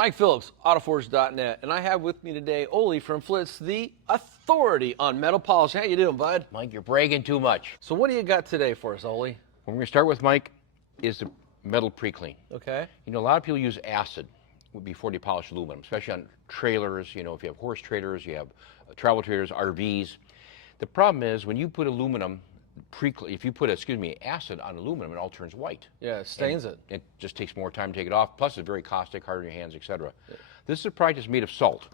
Mike Phillips, Autoforge.net, and I have with me today Ole from Flitz, the authority on metal polish. How you doing, bud? Mike, you're bragging too much. So what do you got today for us, Ole? What we're going to start with, Mike, is the metal pre-clean. Okay. You know, a lot of people use acid before they polish aluminum, especially on trailers. You know, if you have horse trailers, you have travel trailers, RVs. The problem is when you put aluminum if you put, acid on aluminum, it all turns white. Yeah, it stains it. It just takes more time to take it off. Plus, it's very caustic, hard on your hands, etc. Yeah. This is a product that's made of salt.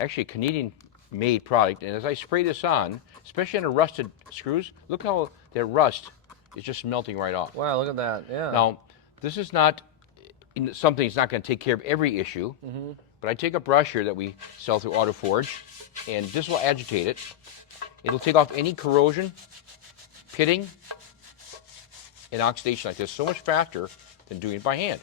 Actually, a Canadian-made product. And as I spray this on, especially on the rusted screws, look how that rust is just melting right off. Wow, look at that. Yeah. Now, this is not something that's not going to take care of every issue. Mm-hmm. But I take a brush here that we sell through AutoForge, and this will agitate it. It'll take off any corrosion, pitting, and oxidation like this so much faster than doing it by hand.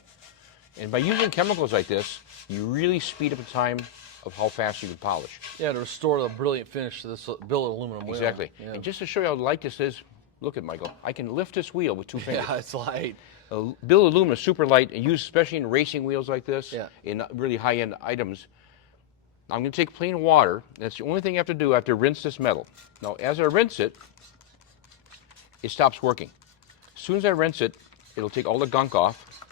And by using chemicals like this, you really speed up the time of how fast you can polish. Yeah, to restore the brilliant finish to this billet aluminum wheel. Exactly. Yeah. And just to show you how light this is, look at Michael. I can lift this wheel with 2 fingers. Yeah, it's light. Billet aluminum is super light and used especially in racing wheels like this, yeah, in really high-end items. I'm going to take plain water. That's the only thing you have to do. I have to rinse this metal. Now, as I rinse it, it stops working. As soon as I rinse it, it'll take all the gunk off.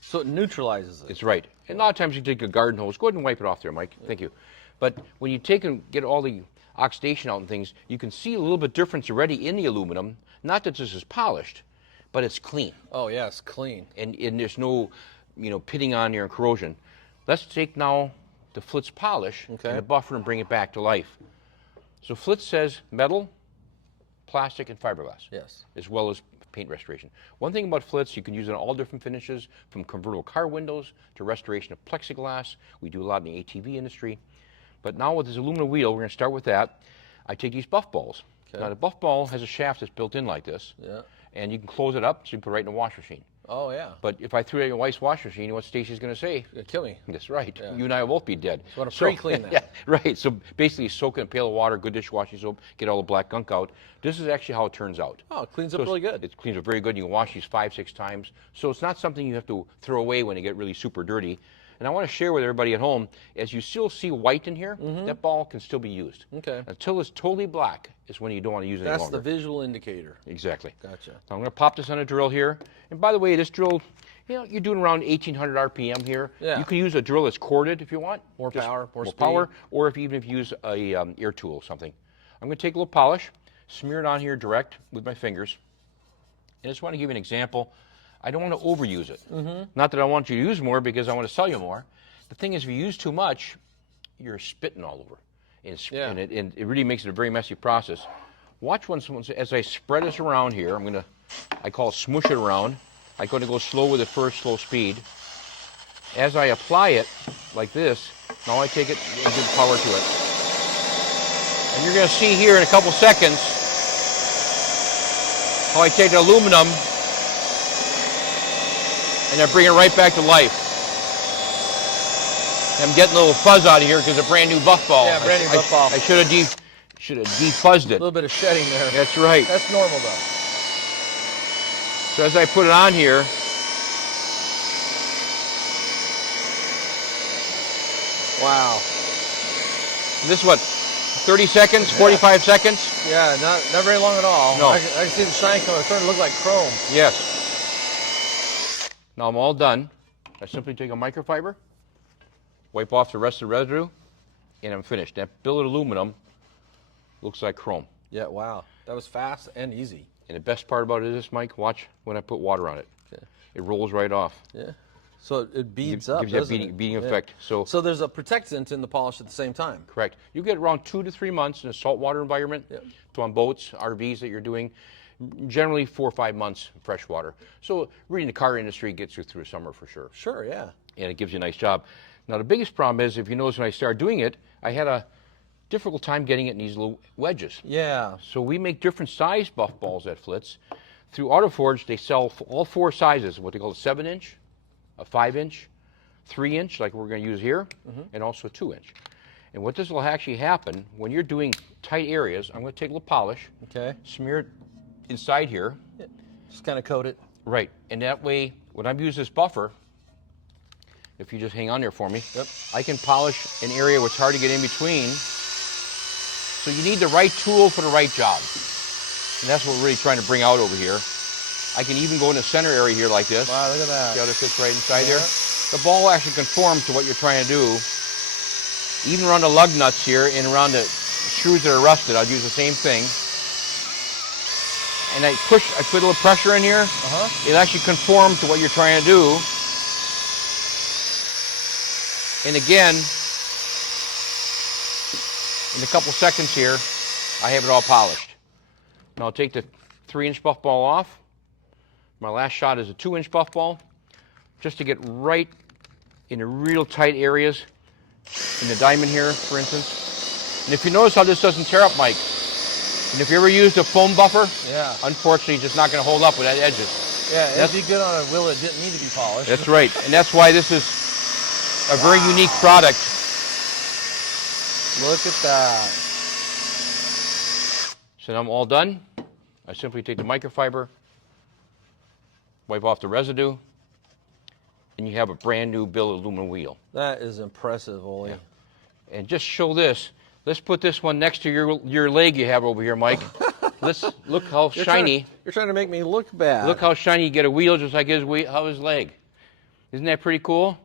So it neutralizes it. It's right. And a lot of times you take a garden hose. Go ahead and wipe it off there, Mike. Thank you. But when you take and get all the oxidation out and things, you can see a little bit difference already in the aluminum. Not that this is polished, but it's clean. Oh, yeah, it's clean. And there's no, pitting on here and corrosion. Let's take now the Flitz polish and the buffer and bring it back to life. So Flitz says metal, plastic, and fiberglass. Yes. As well as paint restoration. One thing about Flitz, you can use it on all different finishes, from convertible car windows to restoration of plexiglass. We do a lot in the ATV industry. But now with this aluminum wheel, we're going to start with that. I take these buff balls. Okay. Now the buff ball has a shaft that's built in like this. Yeah. And you can close it up so you can put it right in the wash machine. Oh, yeah. But if I threw it in your wife's wash machine, you know what Stacy's going to say? You'll kill me. That's right. Yeah. You and I will both be dead. You want to pre-clean that. Yeah, right. So basically, soak in a pail of water, good dishwashing soap, get all the black gunk out. This is actually how it turns out. Oh, it cleans up really good. It cleans up very good. You can wash these 5-6 times. So it's not something you have to throw away when they get really super dirty. And I want to share with everybody at home, as you still see white in here, that ball can still be used. Okay. Until it's totally black is when you don't want to use it any longer. That's the visual indicator. Exactly. Gotcha. Now I'm going to pop this on a drill here. And by the way, this drill, you're doing around 1,800 RPM here. Yeah. You can use a drill that's corded if you want. More power, more speed. Power, or even if you use a air tool or something. I'm going to take a little polish, smear it on here direct with my fingers. And I just want to give you an example. I don't want to overuse it. Not that I want you to use more because I want to sell you more. The thing is, if you use too much, you're spitting all over. And it really makes it a very messy process. Watch as I spread this around here. I call it smoosh it around. I'm going to go slow with it first, slow speed. As I apply it like this, now I take it and give power to it. And you're going to see here in a couple seconds how I take the aluminum and I bring it right back to life. I'm getting a little fuzz out of here because it's a brand new buff ball. Yeah, brand new buff ball. I should have defuzzed it. A little bit of shedding there. That's right. That's normal though. So as I put it on here, wow. This is what, 30 seconds, 45 seconds? Yeah, not very long at all. No. I can see the shine coming. It's starting to look like chrome. Yes. Now I'm all done. I simply take a microfiber, wipe off the rest of the residue, and I'm finished. That billet aluminum looks like chrome. Yeah, wow. That was fast and easy. And the best part about it is, Mike, watch when I put water on it. Okay. It rolls right off. Yeah. So it beads up, gives you that beading effect. So there's a protectant in the polish at the same time. Correct. You get around 2 to 3 months in a saltwater environment. Yep. So on boats, RVs that you're doing, generally 4 or 5 months fresh water. So really the car industry gets you through summer for sure. Sure, yeah. And it gives you a nice job. Now the biggest problem is, if you notice when I started doing it, I had a difficult time getting it in these little wedges. Yeah. So we make different size buff balls at Flitz. Through AutoForge, they sell all 4 sizes, what they call a 7-inch, a 5-inch, 3-inch, like we're going to use here, and also a 2-inch. And what this will actually happen, when you're doing tight areas, I'm going to take a little polish, smear it inside here. Yeah. Just kind of coat it. Right. And that way, when I'm using this buffer, if you just hang on there for me. Yep. I can polish an area where it's hard to get in between. So you need the right tool for the right job. And that's what we're really trying to bring out over here. I can even go in the center area here like this. Wow, look at that. See how it fits right inside there? The ball actually conforms to what you're trying to do. Even around the lug nuts here and around the screws that are rusted, I'll use the same thing. And I put a little pressure in here. It actually conforms to what you're trying to do. And again, in a couple seconds here, I have it all polished. Now I'll take the 3-inch buff ball off. My last shot is a 2-inch buff ball, just to get right in the real tight areas in the diamond here, for instance. And if you notice how this doesn't tear up, Mike, and if you ever used a foam buffer, unfortunately, it's just not going to hold up with that edges. Yeah, it'd be good on a wheel that didn't need to be polished. That's right, and that's why this is a very unique product. Look at that. So now I'm all done. I simply take the microfiber, wipe off the residue, and you have a brand new billet aluminum wheel. That is impressive, Ole. Yeah. And just show this. Let's put this one next to your leg you have over here, Mike. Let's look how shiny. You're trying to make me look bad. Look how shiny you get a wheel just like his leg. Isn't that pretty cool?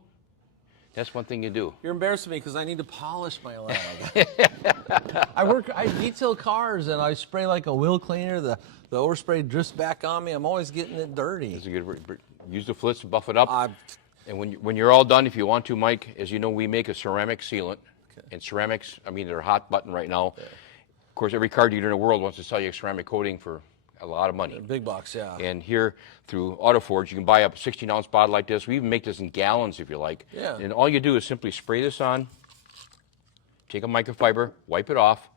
That's one thing you do. You're embarrassing me because I need to polish my leg. I detail cars and I spray like a wheel cleaner. The overspray drifts back on me. I'm always getting it dirty. That's a good. Use the Flitz to buff it up. And when you're all done, if you want to, Mike, as you know, we make a ceramic sealant. And ceramics, I mean, they're a hot button right now. Yeah. Of course, every car dealer in the world wants to sell you a ceramic coating for a lot of money. Big bucks, yeah. And here, through AutoForge, you can buy up a 16-ounce bottle like this. We even make this in gallons, if you like. Yeah. And all you do is simply spray this on, take a microfiber, wipe it off.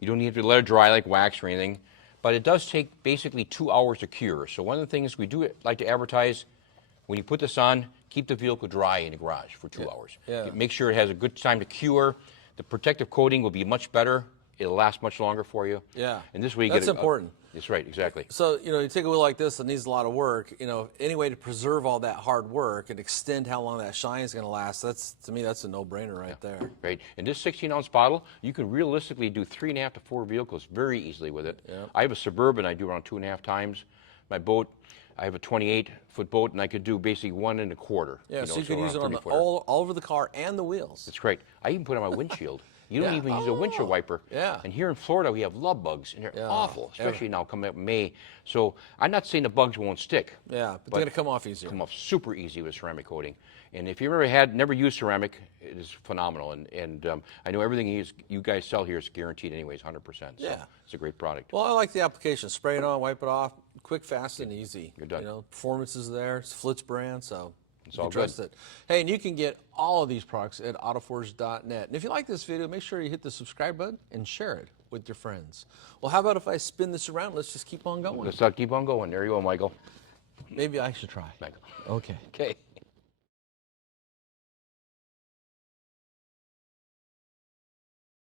You don't need to let it dry like wax or anything. But it does take basically 2 hours to cure. So one of the things we do like to advertise, when you put this on, keep the vehicle dry in the garage for 2 hours. Yeah. Make sure it has a good time to cure. The protective coating will be much better. It'll last much longer for you. Yeah. And this way you That's get important. That's right, exactly. So, you take a wheel like this that needs a lot of work, any way to preserve all that hard work and extend how long that shine is going to last, to me, that's a no-brainer right there. Right. In this 16-ounce bottle, you can realistically do 3.5 to 4 vehicles very easily with it. Yeah. I have a Suburban I do around 2.5 times. My boat, I have a 28-foot boat, and I could do basically 1 1/4. Yeah, so you could use it on all over the car and the wheels. That's great. I even put it on my windshield. You don't even use a windshield wiper. Yeah. And here in Florida, we have love bugs, and they're awful, especially now coming up May. So I'm not saying the bugs won't stick. Yeah, but they're going to come off easier. Come off super easy with ceramic coating. And if you never used ceramic, it is phenomenal. And I know everything you guys sell here is guaranteed anyways, 100%. So yeah. It's a great product. Well, I like the application. Spray it on, wipe it off, quick, fast, and easy. You're done. Performance is there. It's Flitz brand, so it's all trust good. it. Hey, and you can get all of these products at autoforge.net. And if you like this video, make sure you hit the subscribe button and share it with your friends. Well, how about if I spin this around? Let's just keep on going. Let's keep on going. There you go, Michael. Maybe I should try. Michael. Okay. Okay.